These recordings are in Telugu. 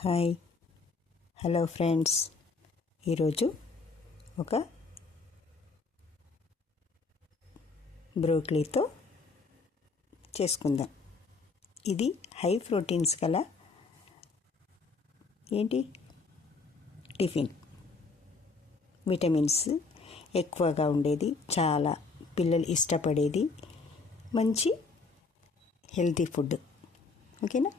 హాయ్. Hello friends. ఈరోజు ఒక బ్రోక్లీతో చేసుకుందాం. ఇది హై ప్రోటీన్స్ గల ఏంటి? టిఫిన్. విటమిన్స్ ఎక్కువగా ఉండేది చాలా పిల్లలు ఇష్టపడేది మంచి హెల్తీ ఫుడ్. ఓకేనా?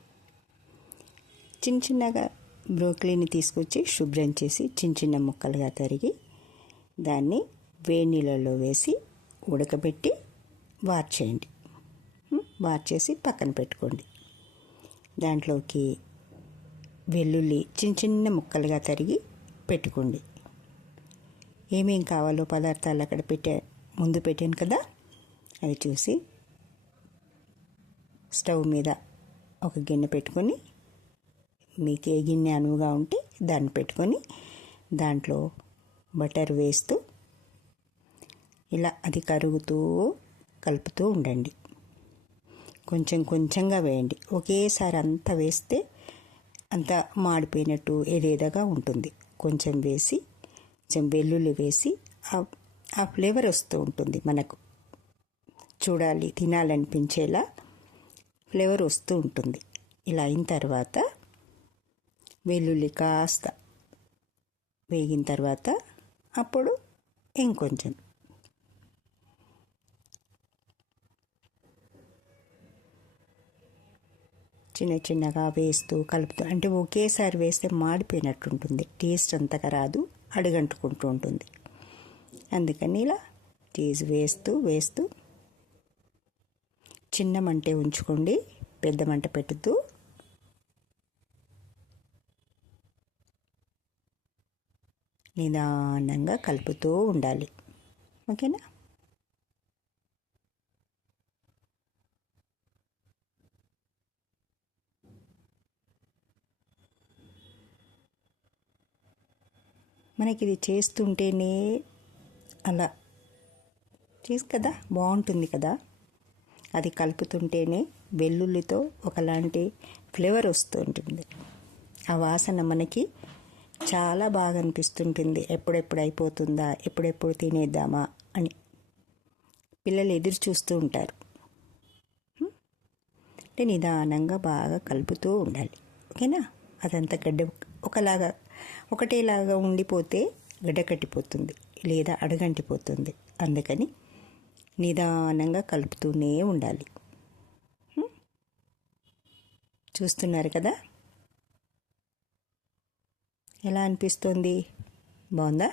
చిన్న చిన్నగా బ్రోకలీని తీసుకొచ్చి శుభ్రం చేసి చిన్న చిన్న ముక్కలుగా తరిగి దాన్ని వేడి నీళ్ళలో వేసి ఉడకబెట్టి వార్చేయండి వార్చేసి పక్కన పెట్టుకోండి. దాంట్లోకి వెల్లుల్లి చిన్న చిన్న ముక్కలుగా తరిగి పెట్టుకోండి. ఏమేం కావాలో పదార్థాలు అక్కడ పెట్టే ముందు పెట్టాను కదా అవి చూసి స్టవ్ మీద ఒక గిన్నె పెట్టుకొని మీకు ఏ గిన్నె అనువుగా ఉంటే దాన్ని పెట్టుకొని దాంట్లో బటర్ వేస్తూ ఇలా అది కరుగుతూ కలుపుతూ ఉండండి. కొంచెం కొంచెంగా వేయండి. ఒకేసారి అంతా వేస్తే అంత మాడిపోయినట్టు ఏదేదగా ఉంటుంది. కొంచెం వేసి కొంచెం వెల్లుల్లి వేసి ఆ ఫ్లేవర్ వస్తూ ఉంటుంది మనకు. చూడాలి తినాలనిపించేలా ఫ్లేవర్ వస్తూ ఉంటుంది. ఇలా అయిన తర్వాత వెల్లుల్లి కాస్త వేగిన తర్వాత అప్పుడు ఇంకొంచెం. చిన్న చిన్నగా వేస్తూ కలుపుతూ అంటే ఒకేసారి వేస్తే మాడిపోయినట్టు ఉంటుంది టేస్ట్ అంతగా రాదు అడుగంటుకుంటూ ఉంటుంది. అందుకని ఇలా చీజ్ వేస్తూ వేస్తూ చిన్న మంటే ఉంచుకోండి పెద్ద మంట పెట్టుతూ నిదానంగా కలుపుతూ ఉండాలి. ఓకేనా? మనకి ఇది చేస్తుంటేనే అలా చేసి కదా? బాగుంటుంది కదా? అది కలుపుతుంటేనే వెల్లుల్లితో ఒకలాంటి ఫ్లేవర్ వస్తూ ఉంటుంది. ఆ వాసన మనకి చాలా బాగా అనిపిస్తుంటుంది. ఎప్పుడెప్పుడు అయిపోతుందా? ఎప్పుడెప్పుడు తినేద్దామా? అని పిల్లలు ఎదురు చూస్తూ ఉంటారు. అంటే నిదానంగా బాగా కలుపుతూ ఉండాలి. ఓకేనా? అదంతా గడ్డ ఒకలాగా ఒకటేలాగా ఉండిపోతే గడ్డ కట్టిపోతుంది లేదా అడగంటిపోతుంది. అందుకని నిదానంగా కలుపుతూనే ఉండాలి. చూస్తున్నారు కదా? ఎలా అనిపిస్తుంది? బాగుందా?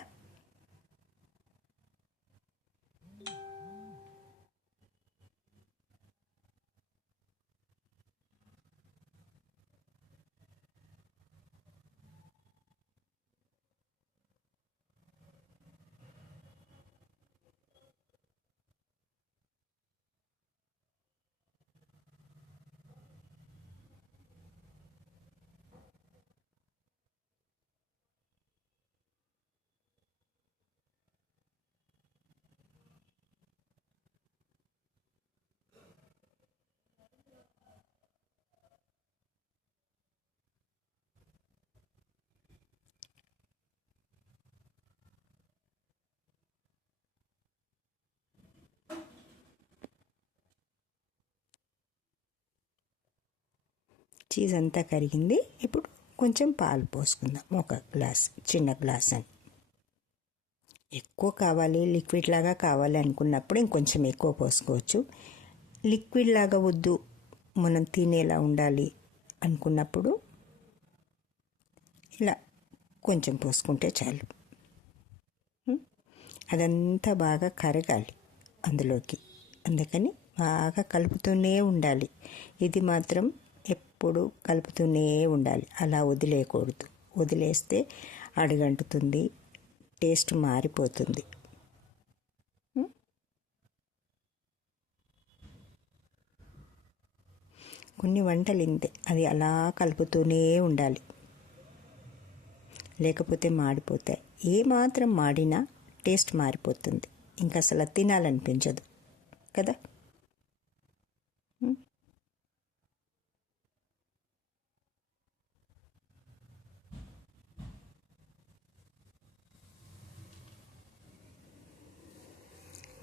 చీజ్ అంతా కరిగింది. ఇప్పుడు కొంచెం పాలు పోసుకుందాం. ఒక గ్లాస్ చిన్న గ్లాస్ అని. ఎక్కువ కావాలి లిక్విడ్ లాగా కావాలి అనుకున్నప్పుడు ఇంకొంచెం ఎక్కువ పోసుకోవచ్చు. లిక్విడ్ లాగా వద్దు మనం తినేలా ఉండాలి అనుకున్నప్పుడు ఇలా కొంచెం పోసుకుంటే చాలు. అదంతా బాగా కరగాలి అందులోకి. అందుకని బాగా కలుపుతూనే ఉండాలి. ఇది మాత్రం ఎప్పుడు కలుపుతూనే ఉండాలి. అలా వదిలేయకూడదు. వదిలేస్తే అడుగంటుతుంది. టేస్ట్ మారిపోతుంది. కొన్ని వంటలు ఇంతే అది అలా కలుపుతూనే ఉండాలి. లేకపోతే మాడిపోతాయి. ఏ మాత్రం మాడినా టేస్ట్ మారిపోతుంది. ఇంకా అసలు తినాలనిపించదు. కదా?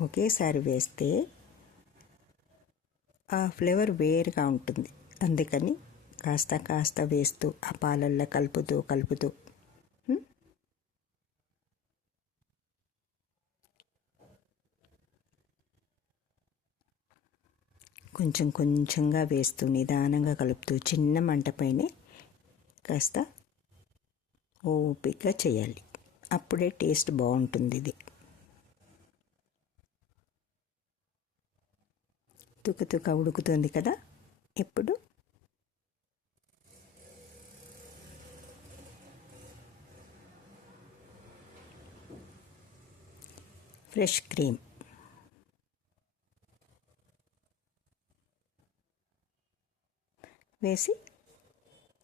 ఒకేసారి వేస్తే ఆ ఫ్లేవర్ వేరుగా ఉంటుంది. అందుకని కాస్త కాస్త వేస్తూ ఆ పాలల్లో కలుపుతూ కలుపుతూ కొంచెం కొంచెంగా వేస్తూ నిదానంగా కలుపుతూ చిన్న మంటపైనే కాస్త ఓపికగా చేయాలి. అప్పుడే టేస్ట్ బాగుంటుంది ఇది. తుకతుక ఉడుకుతుంది కదా? ఇప్పుడు ఫ్రెష్ క్రీమ్. వేసి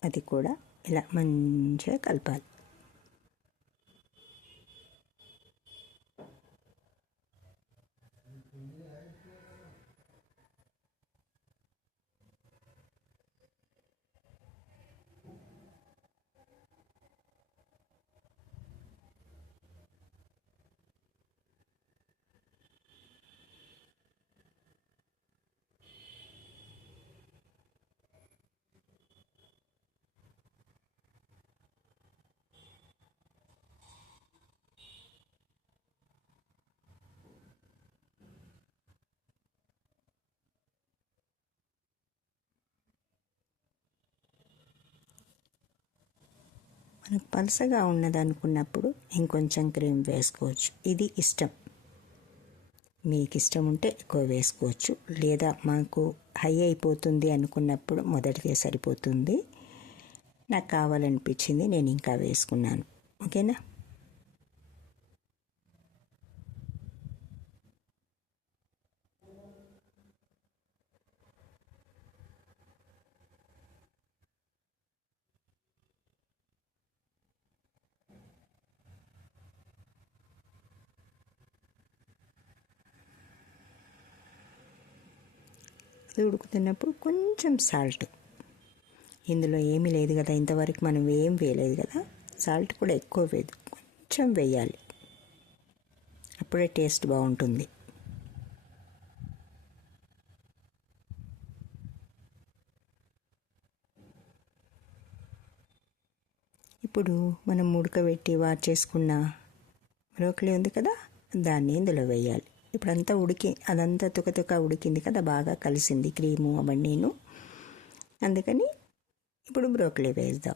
అది కూడా ఇలా మంచిగా కలపాలి. మనకు పలసగా ఉన్నది అనుకున్నప్పుడు ఇంకొంచెం క్రీమ్ వేసుకోవచ్చు. ఇది ఇష్టం. మీకు ఇష్టం ఉంటే ఎక్కువ వేసుకోవచ్చు. లేదా మాకు హై అయిపోతుంది అనుకున్నప్పుడు మొదటిదే సరిపోతుంది. నాకు కావాలనిపించింది నేను ఇంకా వేసుకున్నాను. ఓకేనా? అది ఉడుకుతున్నప్పుడు కొంచెం సాల్ట్. ఇందులో ఏమీ లేదు కదా ఇంతవరకు మనం ఏం వేయలేదు కదా. సాల్ట్ కూడా ఎక్కువ వేయదు కొంచెం వేయాలి. అప్పుడే టేస్ట్ బాగుంటుంది. ఇప్పుడు మనం ఉడకబెట్టి వార్ చేసుకున్న బ్రోకలీ ఉంది కదా దాన్ని ఇందులో వేయాలి. ఇప్పుడంతా ఉడికి అదంతా తుక తుక ఉడికింది కదా బాగా కలిసింది క్రీము అవన్నీను. అందుకని ఇప్పుడు బ్రోకలీ వేద్దాం.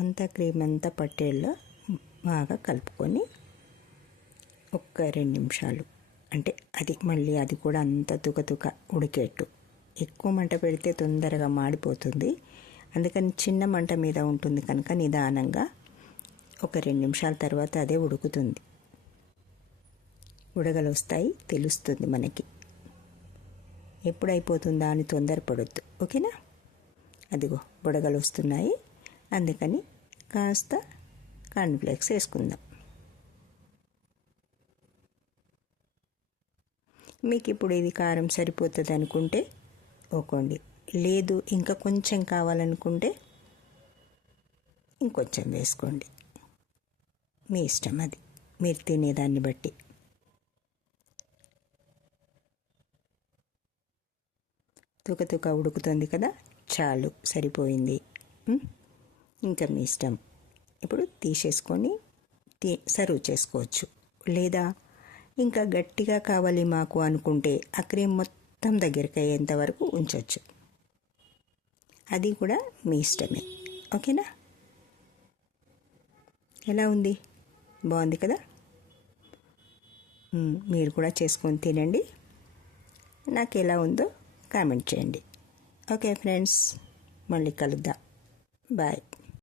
అంతా క్రీమ్ అంతా పట్టేళ్ళ బాగా కలుపుకొని ఒక్క రెండు నిమిషాలు. అంటే అది మళ్ళీ అది కూడా అంత తుక తుక ఉడికేట్టు. ఎక్కువ మంట పెడితే తొందరగా మాడిపోతుంది. అందుకని చిన్న మంట మీద ఉంటుంది కనుక నిదానంగా ఒక రెండు నిమిషాల తర్వాత అదే ఉడుకుతుంది. ఉడగలు వస్తాయి తెలుస్తుంది మనకి. ఎప్పుడు అని తొందరపడొద్దు. ఓకేనా? అదిగో బుడగలు వస్తున్నాయి. అందుకని కాస్త కార్న్ఫ్లేక్స్ వేసుకుందాం. మీకు ఇప్పుడు ఇది కారం సరిపోతుంది అనుకుంటే ఓకోండి. లేదు ఇంకా కొంచెం కావాలనుకుంటే ఇంకొంచెం వేసుకోండి. మీ ఇష్టం అది. మీరు తినేదాన్ని బట్టి. తుక తుక ఉడుకుతుంది కదా చాలు సరిపోయింది. ఇంకా మీ ఇష్టం. ఇప్పుడు తీసేసుకొని తీ సర్వ్ చేసుకోవచ్చు. లేదా ఇంకా గట్టిగా కావాలి మాకు అనుకుంటే ఆ క్రీమ్ మొత్తం దగ్గరికి అయ్యేంత వరకు ఉంచవచ్చు అది కూడా మీ ఇష్టమే. ఓకేనా? ఎలా ఉంది? బాగుంది కదా? మీరు కూడా చేసుకొని తినండి. నాకు ఎలా ఉందో కామెంట్ చేయండి. ఓకే ఫ్రెండ్స్ మళ్ళీ కలుద్దాం. బాయ్.